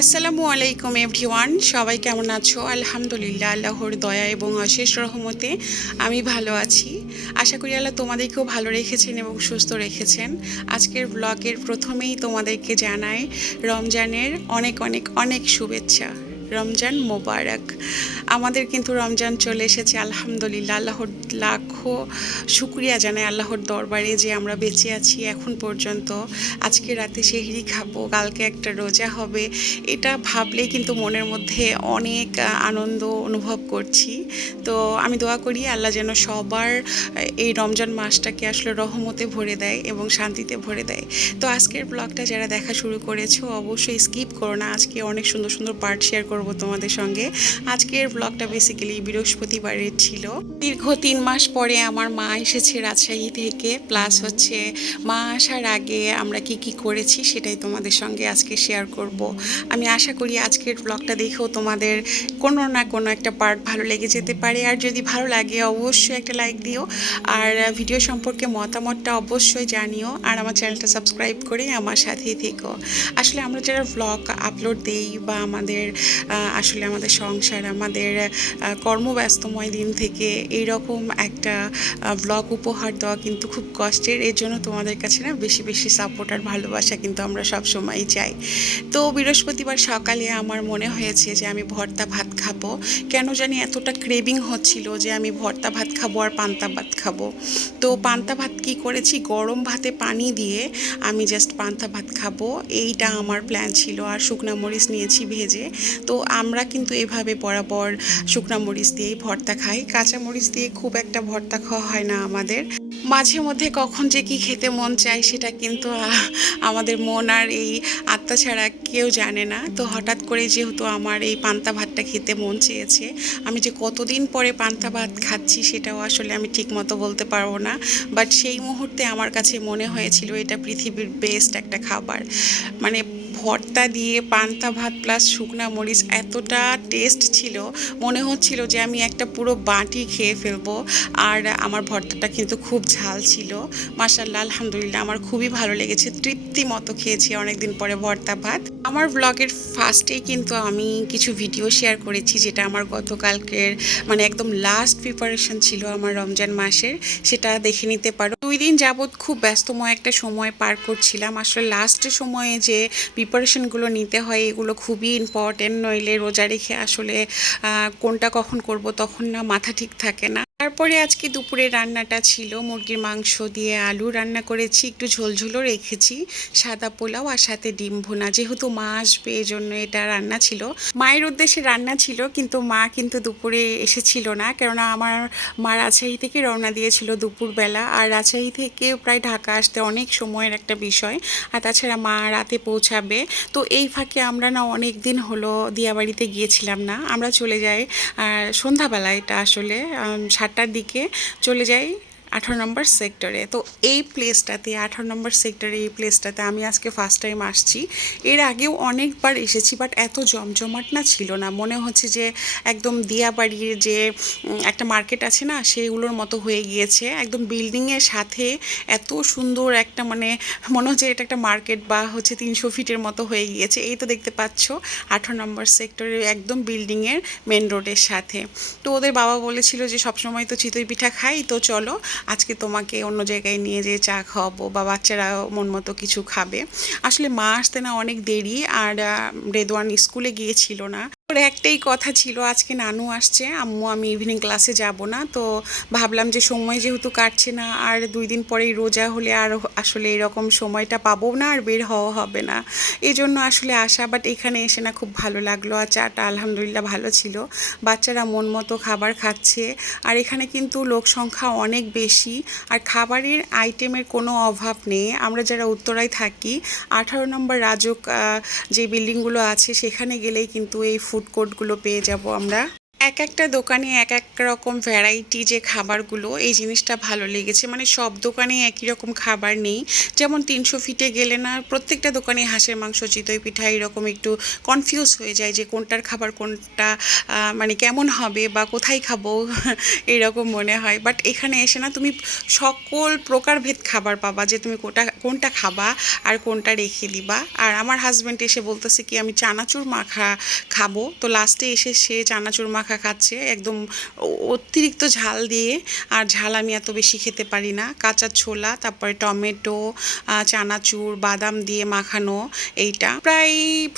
আসসালামু আলাইকুম এভরিওয়ান, সবাই কেমন আছো? আলহামদুলিল্লাহ, আল্লাহর দয়া এবং অশেষ রহমতে আমি ভালো আছি। আশা করি আল্লাহ তোমাদেরকেও ভালো রেখেছেন এবং সুস্থ রেখেছেন। আজকের ব্লগের প্রথমেই তোমাদেরকে জানাই রমজানের অনেক অনেক অনেক শুভেচ্ছা। রমজান মোবারক। আমাদের কিন্তু রমজান চলে এসেছে, আলহামদুলিল্লাহ। আল্লাহর লাখো শুকরিয়া জানাই আল্লাহর দরবারে যে আমরা বেঁচে আছি এখন পর্যন্ত। আজকে রাতে সেহরি খাবো, কালকে একটা রোজা হবে, এটা ভাবলেই কিন্তু মনের মধ্যে অনেক আনন্দ অনুভব করছি। তো আমি দোয়া করি আল্লাহ যেন সবার এই রমজান মাসটাকে আসলে রহমতে ভরে দেয় এবং শান্তিতে ভরে দেয়। তো আজকের ব্লগটা যারা দেখা শুরু করেছো অবশ্যই স্কিপ করো না, আজকে অনেক সুন্দর সুন্দর পার্ট শেয়ার করব তোমাদের সঙ্গে। আজকের ব্লগটা বেসিক্যালি বৃহস্পতিবারের ছিল। দীর্ঘ 3 মাস পরে আমার মা এসেছে রাজশাহী থেকে, প্লাস হচ্ছে মা আসার আগে আমরা কি কি করেছি সেটাই তোমাদের সঙ্গে আজকে শেয়ার করব। আমি আশা করি আজকের ব্লগটা দেখেও তোমাদের কোনো না কোনো একটা পার্ট ভালো লেগে যেতে পারে। আর যদি ভালো লাগে অবশ্যই একটা লাইক দিও, আর ভিডিও সম্পর্কে মতামতটা অবশ্যই জানিও, আর আমার চ্যানেলটা সাবস্ক্রাইব করে আমার সাথেই থেকো। আসলে আমরা যারা ব্লগ আপলোড দিই বা আমাদের আসলে আমাদের সংসার, আমাদের কর্মব্যস্তময় দিন থেকে এইরকম একটা ব্লগ উপহার দেওয়া কিন্তু খুব কষ্টের। এর জন্য তোমাদের কাছে না বেশি বেশি সাপোর্ট আর ভালোবাসা কিন্তু আমরা সব সময়ই চাই। তো বৃহস্পতিবার সকালে আমার মনে হয়েছে যে আমি ভর্তা ভাত খাবো। কেন জানি এতটা ক্রেভিং হচ্ছিল যে আমি ভর্তা ভাত খাবো আর পান্তা ভাত খাবো। তো পান্তা ভাত কি করেছি, গরম ভাতে পানি দিয়ে আমি জাস্ট পান্তা ভাত খাবো, এইটা আমার প্ল্যান ছিল। আর শুকনা মরিচ নিয়েছি ভেজে। তো আমরা কিন্তু এভাবে বরাবর শুকনা মরিচ দিয়েই ভর্তা খাই, কাঁচা মরিচ দিয়ে খুব একটা ভর্তা খাওয়া হয় না আমাদের। মাঝে মধ্যে কখন যে কি খেতে মন চায় সেটা কিন্তু আমাদের মন আর এই আত্মা ছাড়া কেউ জানে না। তো হঠাৎ করে যেহেতু আমার এই পান্তা ভাতটা খেতে মন চেয়েছে, আমি যে কতদিন পরে পান্তা ভাত খাচ্ছি সেটাও আসলে আমি ঠিক মতো বলতে পারবো না। বাট সেই মুহূর্তে আমার কাছে মনে হয়েছিল এটা পৃথিবীর বেস্ট একটা খাবার। মানে ভর্তা দিয়ে পান্তা ভাত প্লাস শুকনা মরিচ এতটা টেস্ট ছিল, মনে হচ্ছিল যে আমি একটা পুরো বাটি খেয়ে ফেলবো। আর আমার ভর্তাটা কিন্তু খুব ঝাল ছিল। মাশাআল্লাহ, আলহামদুলিল্লাহ, আমার খুবই ভালো লেগেছে, তৃপ্তি মতো খেয়েছি অনেকদিন পরে ভর্তা ভাত। আমার ব্লগের ফার্স্টেই কিন্তু আমি কিছু ভিডিও শেয়ার করেছি, যেটা আমার গতকালকের মানে একদম লাস্ট প্রিপারেশন ছিল আমার রমজান মাসের, সেটা দেখে নিতে পারো। 2 দিন যাবৎ খুব ব্যস্তময় একটা সময় পার করছিলাম। আসলে লাস্টের সময়ে যে প্রিপারেশনগুলো নিতে হয় এগুলো খুবই ইম্পর্টেন্ট, নইলে রোজা রেখে আসলে কোনটা কখন করব তখন না মাথা ঠিক থাকে না। তারপরে আজকে দুপুরে রান্নাটা ছিল মুরগির মাংস দিয়ে আলু রান্না করেছি, একটু ঝোলঝোলও রেখেছি, সাদা পোলাও আর সাথে ডিম ভুনা। যেহেতু মা আসবে এই জন্য এটা রান্না ছিল, মায়ের উদ্দেশ্যে রান্না ছিল। কিন্তু মা কিন্তু দুপুরে এসেছিল না, কেননা আমার মা রাজশাহী থেকে রওনা দিয়েছিল দুপুরবেলা, আর রাজশাহী থেকে প্রায় ঢাকা আসতে অনেক সময়ের একটা বিষয়। আর তাছাড়া মা রাতে পৌঁছাবে। তো এই ফাঁকে আমরা না অনেক দিন হলো দিয়াবাড়িতে গিয়েছিলাম না, আমরা চলে যাই সন্ধ্যাবেলা, এটা আসলে 7টার দিকে চলে যাই 18 নম্বর সেক্টরে। তো এই প্লেসটাতে 18 নম্বর সেক্টরে এই প্লেসটাতে আমি আজকে ফার্স্ট টাইম আসছি। এর আগেও অনেকবার এসেছি, বাট এত জমজমাট না ছিল না, মনে হচ্ছে যে একদম দিয়াবাড়ির যে একটা মার্কেট আছে না সেগুলোর মতো হয়ে গিয়েছে, একদম বিল্ডিংয়ের সাথে এত সুন্দর একটা মানে মনে হচ্ছে এটা একটা মার্কেট বা হচ্ছে 300 ফিটের মতো হয়ে গিয়েছে। এই তো দেখতে পাচ্ছ 18 নম্বর সেক্টরের একদম বিল্ডিংয়ের মেন রোডের সাথে। তো ওদের বাবা বলেছিল যে সবসময় তো চিতই পিঠা খাই, তো চলো আজকে তোমাকে অন্য জায়গায় নিয়ে যেয়ে চা খাওয়াবো বা বাচ্চারা মন মতো কিছু খাবে। আসলে মা আসতে না অনেক দেরি, আর রেদওয়ান স্কুলে গিয়েছিল না, ওর একটাই কথা ছিল, আজকে নানু আসছে, আম্মু আমি ইভিনিং ক্লাসে যাব না, তো ভাবলাম যে সময় যেহেতু কাটছে না আর 2 দিন পরেই রোজা হলে আর আসলে এরকম সময়টা পাবো না আর বের হওয়া হবে না, এই জন্য আসলে আসা। বাট এখানে এসে না খুব ভালো লাগলো, আর চাটা আলহামদুলিল্লাহ ভালো ছিল, বাচ্চারা মন মতো খাবার খাচ্ছে। আর এখানে কিন্তু লোক সংখ্যা অনেক বেশি, আর খাবারের আইটেমের কোনো অভাব নেই। আমরা যারা উত্তরায় থাকি, 18 নম্বর রাজুক যে বিল্ডিংগুলো আছে সেখানে গেলেই কিন্তু এই ফুড কোর্টগুলো পেয়ে যাব আমরা। এক একটা দোকানে এক এক রকম ভ্যারাইটি যে খাবারগুলো, এই জিনিসটা ভালো লেগেছে। মানে সব দোকানে একই রকম খাবার নেই। যেমন 300 ফিটে গেলে না প্রত্যেকটা দোকানে হাঁসের মাংস, চিতই পিঠা, এরকম একটু কনফিউজ হয়ে যায় যে কোনটার খাবার কোনটা মানে কেমন হবে বা কোথায় খাবো এরকম মনে হয়। বাট এখানে এসে না তুমি সকল প্রকারভেদ খাবার পাবা, যে তুমি কোনটা কোনটা খাবা আর কোনটা রেখে দিবা। আর আমার হাজব্যান্ড এসে বলতেছে কি আমি চানাচুর মাখা খাবো, তো লাস্টে এসে সে চানাচুর মাখা খাচ্ছে একদম অতিরিক্ত ঝাল দিয়ে। আর ঝাল আমি এত বেশি খেতে পারি না। কাঁচা ছোলা, তারপরে টমেটো, চানাচুর, বাদাম দিয়ে মাখানো, এইটা প্রায়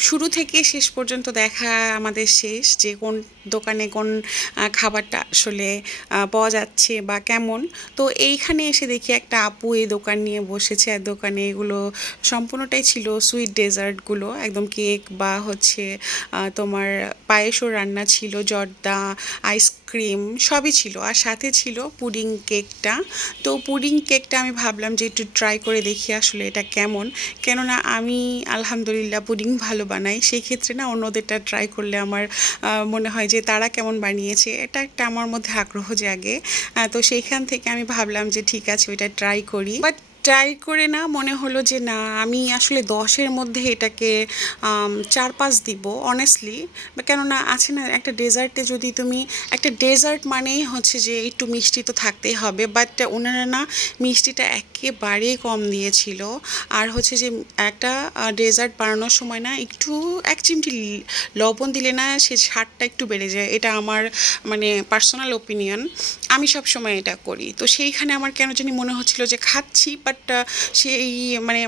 শুরু থেকে শেষ পর্যন্ত দেখা আমাদের শেষ, যে কোন দোকানে কোন খাবারটা আসলে পাওয়া যাচ্ছে বা কেমন। তো এইখানে এসে দেখি একটা আপু এই দোকান নিয়ে বসেছে, আর দোকানে এগুলো সম্পূর্ণটাই ছিল সুইট ডেজার্টগুলো, একদম কেক বা হচ্ছে তোমার পায়েসও রান্না ছিল, জর্দা, আইসক্রিম সবই ছিল, আর সাথে ছিল পুডিং কেকটা। তো পুডিং কেকটা আমি ভাবলাম যে একটু ট্রাই করে দেখি আসলে এটা কেমন, কেননা আমি আলহামদুলিল্লাহ পুডিং ভালো বানাই, সেই ক্ষেত্রে না অন্যদেরটা ট্রাই করলে আমার মনে হয় যে তারা কেমন বানিয়েছে, এটা একটা আমার মধ্যে আগ্রহ জাগে। তো সেইখান থেকে আমি ভাবলাম যে ঠিক আছে ওইটা ট্রাই করি। বাট ট্রাই করে না মনে হলো যে না, আমি আসলে 10-এর মধ্যে এটাকে 4-5 দিব অনেস্টলি। কেননা আছে না একটা ডেজার্টে, যদি তুমি একটা ডেজার্ট মানেই হচ্ছে যে একটু মিষ্টি তো থাকতেই হবে, বাট ওনারা না মিষ্টিটা একেবারেই কম দিয়েছিল। আর হচ্ছে যে একটা ডেজার্ট বানানোর সময় না একটু 1 চিমটি লবণ দিলে না সে স্বাদটা একটু বেড়ে যায়, এটা আমার মানে পার্সোনাল ওপিনিয়ন, আমি সব সময় এটা করি। তো সেইখানে আমার কেন জানি মনে হচ্ছিল যে খাচ্ছি, বাট সেই মানে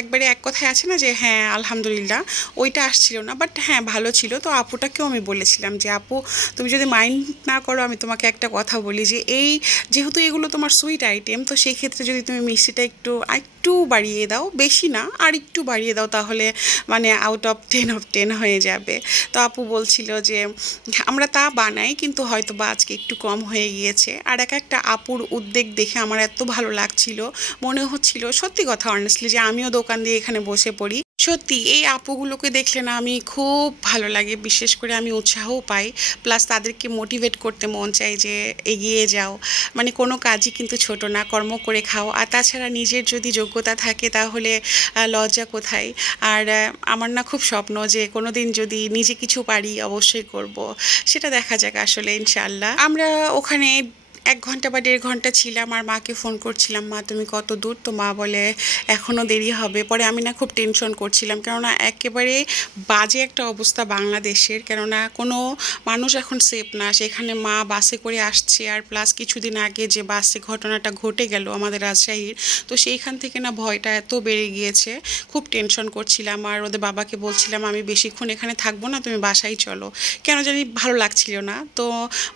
একবারে এক কথায় আছে না যে হ্যাঁ আলহামদুলিল্লাহ, ওইটা আসছিল না। বাট হ্যাঁ ভালো ছিল। তো আপুটাকেও আমি বলেছিলাম যে আপু তুমি যদি মাইন্ড না করো আমি তোমাকে একটা কথা বলি, যে এই যেহেতু এগুলো তোমার সুইট আইটেম, তো সেই ক্ষেত্রে যদি তুমি মিষ্টিটা একটু একটু বাড়িয়ে দাও, বেশি না আর একটু বাড়িয়ে দাও, তাহলে মানে আউট অফ 10 হয়ে যাবে। তো আপু বলছিল যে আমরা তা বানাই, কিন্তু হয়তো বা আজকে একটু কম হয়ে গিয়েছে। আর এক একটা আপুর উদ্যোগ দেখে আমার এত ভালো লাগছিল, মনে হচ্ছিল সত্যি কথা অনেস্টলি যে আমিও দোকান দিয়ে এখানে বসে পড়ি। সত্যি এই আপুগুলোকে দেখলে না আমি খুব ভালো লাগে, বিশেষ করে আমি উৎসাহও পাই, প্লাস তাদেরকে মোটিভেট করতে মন চাই যে এগিয়ে যাও। মানে কোনো কাজই কিন্তু ছোট না, কর্ম করে খাও। আর তাছাড়া নিজের যদি যোগ্যতা থাকে তাহলে লজ্জা কোথায়। আর আমার না খুব স্বপ্ন যে কোনো দিন যদি নিজে কিছু পারি অবশ্যই করব, সেটা দেখা যাক আসলে ইনশাল্লাহ। আমরা ওখানে 1 ঘন্টা বা 1.5 ঘন্টা ছিলাম, আর মাকে ফোন করছিলাম মা তুমি কত দূর, তো মা বলে এখনও দেরি হবে। পরে আমি না খুব টেনশন করছিলাম, কেননা একেবারে বাজে একটা অবস্থা বাংলাদেশের, কেননা কোনো মানুষ এখন সেফ না। সেখানে মা বাসে করে আসছে, আর প্লাস কিছুদিন আগে যে বাসে ঘটনাটা ঘটে গেল আমাদের রাজশাহীর, তো সেইখান থেকে না ভয়টা এত বেড়ে গিয়েছে, খুব টেনশন করছিলাম। আর ওদের বাবাকে বলছিলাম আমি বেশিক্ষণ এখানে থাকবো না, তুমি বাসায় চলো, কেন জানি ভালো লাগছিল না। তো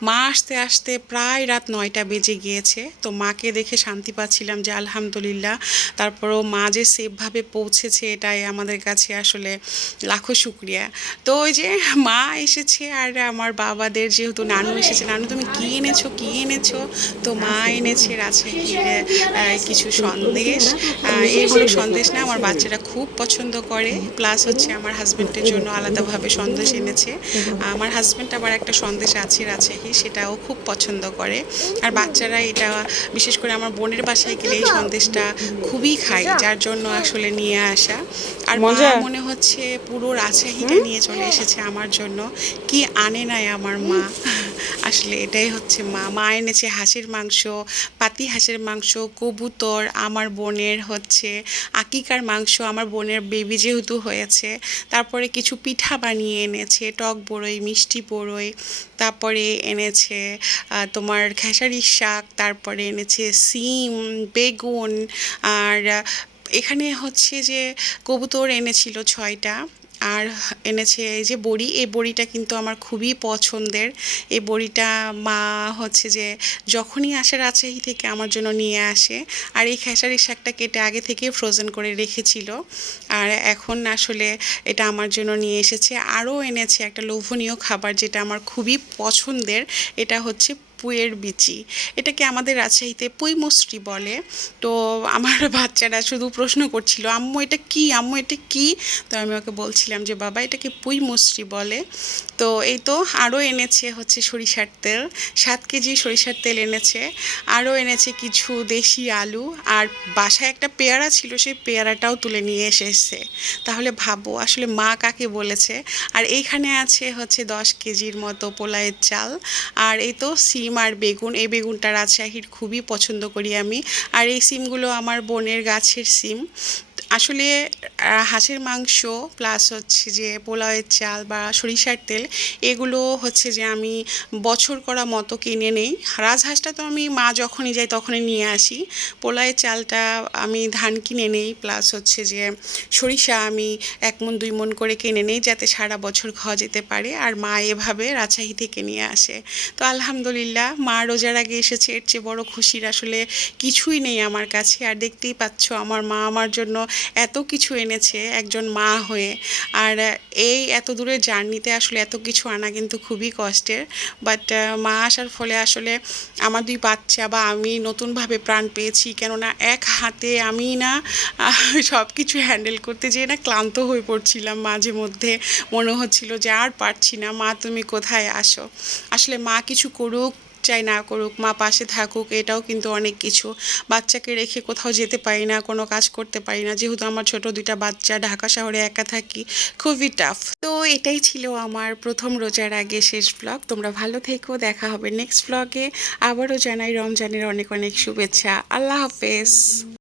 মা আসতে আসতে প্রায় রাত 9টা বেজে গিয়েছে। তো মাকে দেখে শান্তি পাচ্ছিলাম যে আলহামদুলিল্লাহ, তারপরও মা যে সেফভাবে পৌঁছেছে এটাই আমাদের কাছে আসলে লাখো শুক্রিয়া। তো ওই যে মা এসেছে, আর আমার বাবাদের যেহেতু নানু এসেছে, নানু তুমি কী এনেছো কী এনেছো, তো মা এনেছে রাজশাহীর কিছু সন্দেশ। এগুলো সন্দেশ না আমার বাচ্চারা খুব পছন্দ করে, প্লাস হচ্ছে আমার হাজব্যান্ডের জন্য আলাদাভাবে সন্দেশ এনেছে। আমার হাজব্যান্ড আবার একটা সন্দেশ আছে রাজশাহী, সেটাও খুব পছন্দ করে। আর বাচ্চারা এটা বিশেষ করে আমার বোনের বাসায় গেলে এই সন্দেশটা খুবই খায়, যার জন্য আসলে নিয়ে আসা। আর মা মনে হচ্ছে পুরো রাজশাহীটা নিয়ে চলে এসেছে আমার জন্য, কি আনে নাই আমার মা। আসলে এটাই হচ্ছে মা। মা এনেছে হাঁসের মাংস, পাতি হাঁসের মাংস, কবুতর, আমার বোনের হচ্ছে আকিকার মাংস, আমার বোনের বেবি যেহেতু হয়েছে। তারপরে কিছু পিঠা বানিয়ে এনেছে, টক বড়ই, মিষ্টি বড়ই, তারপরে এনেছে তোমার খেসারির শাক, তারপরে এনেছে সিম, বেগুন। আর এখানে হচ্ছে যে কবুতর এনেছিল 6টা, আর এনেছে এই যে বড়ি, এই বড়িটা কিন্তু আমার খুবই পছন্দের। এই বড়িটা মা হচ্ছে যে যখনই আসে রাজশাহী থেকে আমার জন্য নিয়ে আসে। আর এই খেসারি শাকটা কেটে আগে থেকে ফ্রোজেন করে রেখেছিল, আর এখন আসলে এটা আমার জন্য নিয়ে এসেছে। আরও এনেছে একটা লোভনীয় খাবার যেটা আমার খুবই পছন্দের, এটা হচ্ছে পুঁইয়ের বিচি। এটাকে আমাদের রাজশাহীতে পুঁই মুচড়ি বলে। তো আমার বাচ্চারা শুধু প্রশ্ন করছিল, আম্মু এটা কি, আম্মু এটা কি? তো আমি ওকে বলছিলাম যে বাবা এটাকে পুঁই মুচড়ি বলে। তো এই তো আরও এনেছে হচ্ছে সরিষার তেল, 7 কেজি সরিষার তেল এনেছে। আরও এনেছে কিছু দেশি আলু, আর বাসায় একটা পেয়ারা ছিল, সেই পেয়ারাটাও তুলে নিয়ে এসেছে। তাহলে ভাবো আসলে মা কাকে বলেছে। আর এইখানে আছে হচ্ছে 10 কেজির মতো পোলাওয়ের চাল। আর এই তো সিম আর বেগুন, এই বেগুনটা রাজশাহীর খুবই পছন্দ করি আমি। আর এই সিমগুলো আমার বোনের গাছের সিম। আসলে হাঁসের মাংস প্লাস হচ্ছে যে পোলাওয়ের চাল বা সরিষার তেল, এগুলো হচ্ছে যে আমি বছর করা মতো কিনে নেই। রাজহাঁসটা তো আমি মা যখনই যাই তখনই নিয়ে আসি। পোলাওয়ের চালটা আমি ধান কিনে নেই, প্লাস হচ্ছে যে সরিষা আমি 1 মণ 2 মণ করে কিনে নেই যাতে সারা বছর খাওয়া যেতে পারে। আর মা এভাবে রাজশাহী থেকে নিয়ে আসে। তো আলহামদুলিল্লাহ, মা রোজার আগে এসেছে, এর চেয়ে বড় খুশির আসলে কিছুই নেই আমার কাছে। আর দেখতেই পাচ্ছ আমার মা আমার জন্য এত কিছু এনেছে একজন মা হয়ে। আর এই এত দূরের জার্নিতে আসলে এত কিছু আনা কিন্তু খুবই কষ্টের। বাট মা আসার ফলে আসলে আমার 2 বাচ্চা বা আমি নতুনভাবে প্রাণ পেয়েছি। কেননা এক হাতে আমি না সব কিছু হ্যান্ডেল করতে যেয়ে না ক্লান্ত হয়ে পড়ছিলাম, মাঝে মধ্যে মনে হচ্ছিল যে আর পারছি না, মা তুমি কোথায় আসো। আসলে মা কিছু করুক চাই না করুক, মা পাশে থাকুক, এটাও কিন্তু অনেক কিছু। বাচ্চাকে রেখে কোথাও যেতে পারি না, কোনো কাজ করতে পারি না, যেহেতু আমার ছোট 2টা বাচ্চা, ঢাকা শহরে একা থাকি, খুবই টাফ। তো এটাই ছিল আমার প্রথম রোজার আগে শেষ ব্লগ। তোমরা ভালো থেকো, দেখা হবে নেক্সট ব্লগে। আবারও জানাই রমজানের অনেক অনেক শুভেচ্ছা। আল্লাহ হাফেজ।